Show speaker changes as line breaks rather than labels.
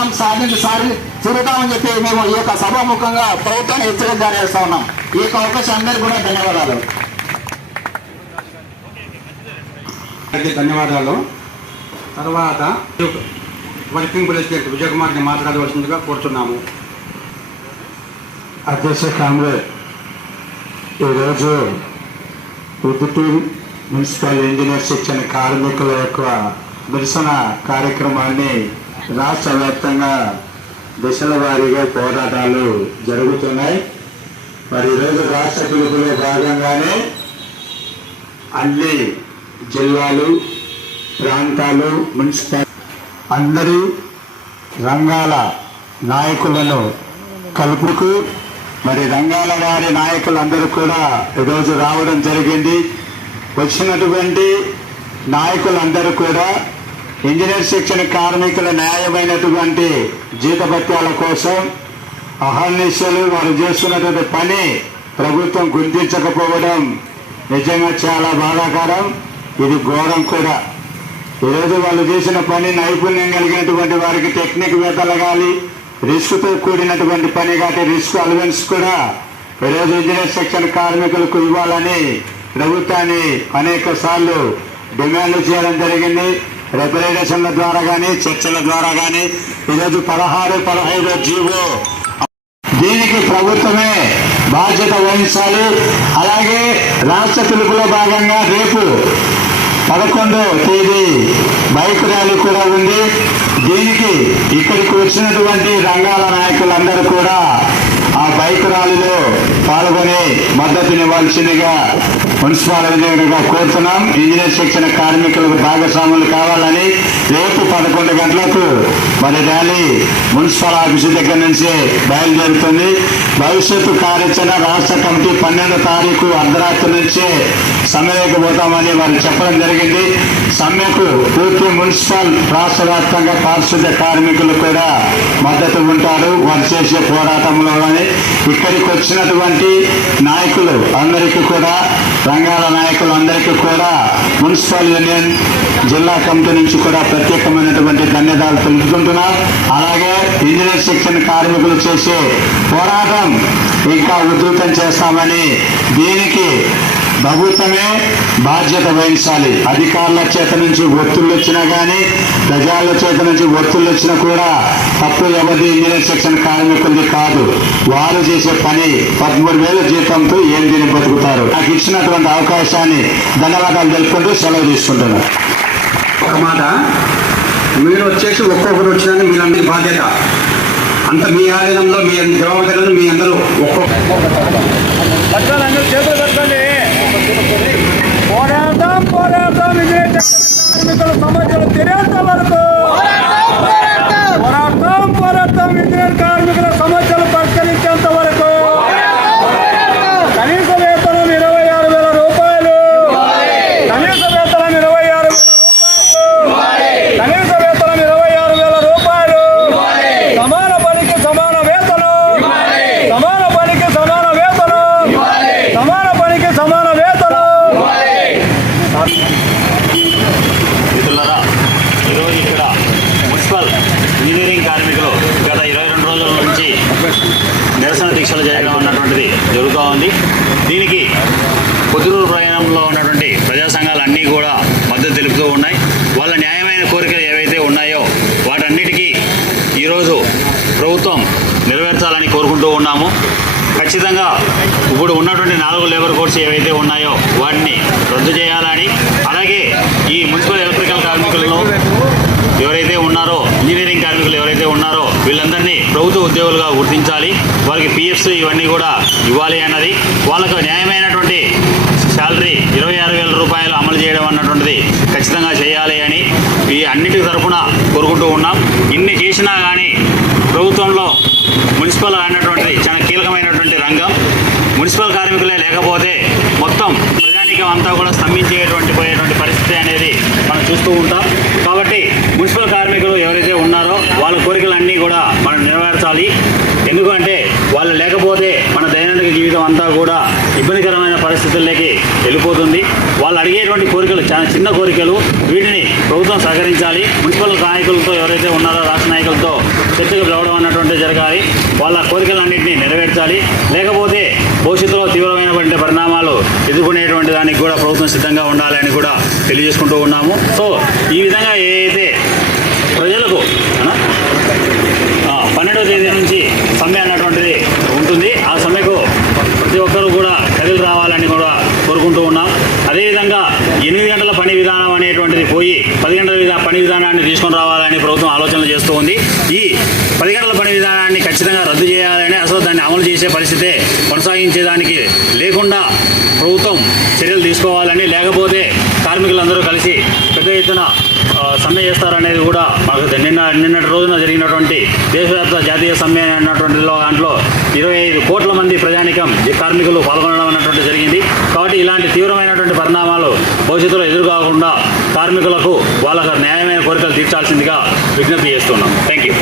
సాధిస్తాం సాధించి సాధి తిరుగుతామని చెప్పి మేము ఈ యొక్క సభాముఖంగా ప్రభుత్వాన్ని హెచ్చరిక జారీ చేస్తా ఉన్నాం. ఈ యొక్క అవకాశం అందరికీ కూడా ధన్యవాదాలు.
ధన్యవాదాలు. తర్వాత వర్కింగ్ ప్రెసిడెంట్ విజయకుమార్ని మాట్లాడవలసిందిగా కోరుతున్నాము
అధ్యక్ష కామ్రేడ్ ఈరోజు ఉద్దుటూరు మున్సిపల్ ఇంజనీర్ శిక్షణ కార్మికుల యొక్క నిరసన కార్యక్రమాన్ని రాష్ట్ర వ్యాప్తంగా దశల వారీగా పోరాటాలు జరుగుతున్నాయి. మరి ఈరోజు రాష్ట్ర పిలుపులో భాగంగానే అన్ని జిల్లాలు ప్రాంతాలు మున్సిపాలిటీ అందరి రంగాల నాయకులను కలుపుకు మరి రంగాల వారి నాయకులందరూ కూడా ఈరోజు రావడం జరిగింది. వచ్చినటువంటి నాయకులందరూ కూడా ఇంజనీర్ శిక్షణ కార్మికుల న్యాయమైనటువంటి జీతభత్యాల కోసం అహర్నిశలు వారు చేస్తున్నటువంటి పని ప్రభుత్వం గుర్తించకపోవడం నిజంగా చాలా బాధాకరం. ఇది ఘోరం కూడా. ఈరోజు వాళ్ళు చేసిన పని నైపుణ్యం కలిగినటువంటి వారికి టెక్నిక్ వేతలగాలి రిస్క్తో కూడినటువంటి పని కాబట్టి రిస్క్ అలవెన్స్ కూడా ఈరోజు ఇంజనీర్ సెక్షన్ కార్మికులకు ఇవ్వాలని ప్రభుత్వాన్ని అనేక సార్లు డిమాండ్లు చేయడం జరిగింది. రెగ్యులేషన్ల ద్వారా కానీ చర్చల ద్వారా కానీ ఈరోజు పదహారు పదహైదు జీవో. దీనికి ప్రభుత్వమే బాధ్యత వహించాలి. అలాగే రాష్ట్ర పిలుపులో భాగంగా రేపు పదకొండో తేదీ బైక్ ర్యాలీ కూడా ఉంది. దీనికి ఇక్కడికి వచ్చినటువంటి రంగాల నాయకులందరూ కూడా ఆ ర్యాలీలో పాల్గొని మద్దతునివ్వాల్సిందిగా మున్సిపల్ కోరుతున్నాం. ఇంజనీర్ శిక్షణ కార్మికులకు భాగస్వాములు కావాలని రేపు పదకొండు గంటలకు మరి ర్యాలీ మున్సిపల్ ఆఫీసు దగ్గర నుంచి బయలుదేరుతుంది. భవిష్యత్తు కార్యాచరణ రాష్ట్ర కమిటీ పన్నెండో తారీఖు అర్ధరాత్రి నుంచే సమ్మెకు పోతామని వారు చెప్పడం జరిగింది. సమ్మెకు పూర్తి మున్సిపల్ రాష్ట్ర వ్యాప్తంగా పారిశుద్ధ కార్మికులు కూడా మద్దతు ఉంటారు. వారు చేసే పోరాటంలో కానీ ఇక్కడికి వచ్చినటువంటి నాయకులు అందరికీ కూడా రంగాల నాయకులు అందరికీ కూడా మున్సిపల్ యూనియన్ జిల్లా కమిటీ నుంచి కూడా ప్రత్యేకమైన ప్రత్యేకమైనటువంటి ధన్యతలు తెలుసుకుంటున్నా అలాగే ఇంజనీర్ శిక్షణ కార్మికులు చేసే పోరాటం ఇంకా ఉధృతం చేస్తామని దీనికి ప్రభుత్వమే బాధ్యత వహించాలి. అధికారుల చేత నుంచి ఒత్తిళ్ళు వచ్చినా కానీ ప్రజల చేత నుంచి ఒత్తిళ్ళు వచ్చినా కూడా తప్పు ఎవరిది ఇంజనీర్ శిక్షణ కార్మికులది కాదు. వారు చేసే పని పదమూడు వేల జీతంతో ఏం దీన్ని బతుకుతారు? నాకు ఇచ్చినటువంటి అవకాశాన్ని ధన్యవాదాలు తెలుపుకుంటూ సెలవు తీసుకుంటున్నాను.
ఒక మాట. మీరు వచ్చేసి ఒక్కొక్కరు వచ్చినా మీరందరి బాధ్యత. అంత మీ ఆలయంలో మీ గ్రామ మీ అందరూ ఒక్కొక్క
పట్టాలందరూ చేతులు కట్టండి పోరాటం పోరాటం విజయ కార్మికుల సమస్యలు తెలియంత వరకు పోరాటం పోరాటం ఇంజనీర్ కార్మికుల సమస్యలు పరిష్కరించేంత వరకు కనీస వేతనం ఇరవై ఆరు వేల రూపాయలు కనీస వేతనం ఇరవై ఆరు కనీస వేతనం ఇరవై ఆరు వేల రూపాయలు సమాన పనికి సమాన వేతనం సమాన పనికి సమాన వేతనం సమాన పనికి సమాన వేతనం
మిత్రులారా ఈరోజు ఇక్కడ మున్సిపల్ ఇంజనీరింగ్ కార్మికులు గత ఇరవై రెండు రోజుల నుంచి నిరసన దీక్షలు చేయడం అన్నటువంటిది జరుగుతూ ఉంది. దీనికి పొద్దుటూరు ప్రయాణంలో ఉన్నటువంటి ప్రజా సంఘాలు అన్నీ కూడా మద్దతు తెలుపుతూ ఉన్నాయి. వాళ్ళ న్యాయమైన కోరికలు ఏవైతే ఉన్నాయో వాటన్నిటికీ ఈరోజు ప్రభుత్వం నెరవేర్చాలని కోరుకుంటూ ఉన్నాము. ఖచ్చితంగా ఇప్పుడు ఉన్నటువంటి నాలుగు లేబర్ కోడ్స్ ఏవైతే ఉన్నాయో వాటిని రద్దు చేయాలని అలాగే ఈ మున్సిపల్ ఎలక్ట్రికల్ కార్మికులను ఎవరైతే ఉన్నారో ఇంజనీరింగ్ కార్మికులు ఎవరైతే ఉన్నారో వీళ్ళందరినీ ప్రభుత్వ ఉద్యోగులుగా గుర్తించాలి. వారికి పిఎఫ్స్ ఇవన్నీ కూడా ఇవ్వాలి అన్నది. వాళ్ళకు న్యాయమైనటువంటి శాలరీ ఇరవై ఆరు వేల రూపాయలు అమలు చేయడం అన్నటువంటిది ఖచ్చితంగా చేయాలి అని ఈ అన్నిటి తరఫున కోరుకుంటూ ఉన్నాం. ఇన్ని చేసినా కానీ ప్రభుత్వంలో మున్సిపల్ అనేటువంటిది చాలా కీలకమైనటువంటి రంగం. మున్సిపల్ కార్మికులే లేకపోతే మొత్తం ప్రజానీకం అంతా కూడా స్తంభించేటువంటి పోయేటువంటి పరిస్థితి అనేది మనం చూస్తూ ఉంటాం కాబట్టి మున్సిపల్ కార్మికులు ఎవరైతే ఉన్నారో వాళ్ళ కోరికలన్నీ కూడా మనం నెరవేర్చాలి ఎందుకంటే వాళ్ళు లేకపోతే మన దైనందిక జీవితం అంతా కూడా ఇబ్బందికరమైన పరిస్థితుల్లోకి వెళ్ళిపోతుంది. వాళ్ళు అడిగేటువంటి కోరికలు చాలా చిన్న కోరికలు వీటిని ప్రభుత్వం సహకరించాలి. మున్సిపల్ నాయకులతో ఎవరైతే ఉన్నారో రాష్ట్ర నాయకులతో చర్చకు రావడం అన్నటువంటి జరగాలి. వాళ్ళ కోరికలన్నింటినీ నెరవేర్చాలి. లేకపోతే భవిష్యత్తులో తీవ్రమైనటువంటి పరిణామాలు ఎదుర్కొనేటువంటి దానికి కూడా ప్రభుత్వం సిద్ధంగా ఉండాలని కూడా తెలియజేసుకుంటూ ఉన్నాము. సో ఈ విధంగా ఏ అయితే ప్రజలకు అనా? ఆ, పన్నెండవ తేదీ నుంచి సమ్మె అన్నటువంటిది ఉంటుంది ఆ సమ్మెకు ప్రతి ఒక్కరూ కూడా కదిలి రావాలని కూడా కోరుకుంటూ ఉన్నాం అదేవిధంగా ఎనిమిది గంటల పని విధానం అనేటువంటిది పోయి పది గంటల విధా పని విధానాన్ని తీసుకొని రావాలని ప్రభుత్వం ఆలోచనలు చేస్తూ ఉంది. ఈ పది గంటల పని విధానాన్ని ఖచ్చితంగా రద్దు చేయాలని అసలు దాన్ని అమలు చేసే పరిస్థితే కొనసాగించేదానికి లేకుండా ప్రభుత్వం చర్యలు తీసుకోవాలని లేకపోతే కార్మికులందరూ కలిసి పెద్ద ఎత్తున సమ్మె చేస్తారనేది కూడా మాకు నిన్న నిన్నటి రోజున జరిగినటువంటి దేశవ్యాప్త జాతీయ సమ్మె అన్నటువంటి దాంట్లో ఇరవై ఐదు కోట్ల మంది ప్రజానికం ఈ కార్మికులు పాల్గొనడం అన్నటువంటి జరిగింది. కాబట్టి ఇలాంటి తీవ్రమైనటువంటి పరిణామాలు భవిష్యత్తులో ఎదురుకాకుండా కార్మికులకు వాళ్ళ న్యాయమైన కోరికలు తీర్చాల్సిందిగా విజ్ఞప్తి చేస్తున్నాం. Thank you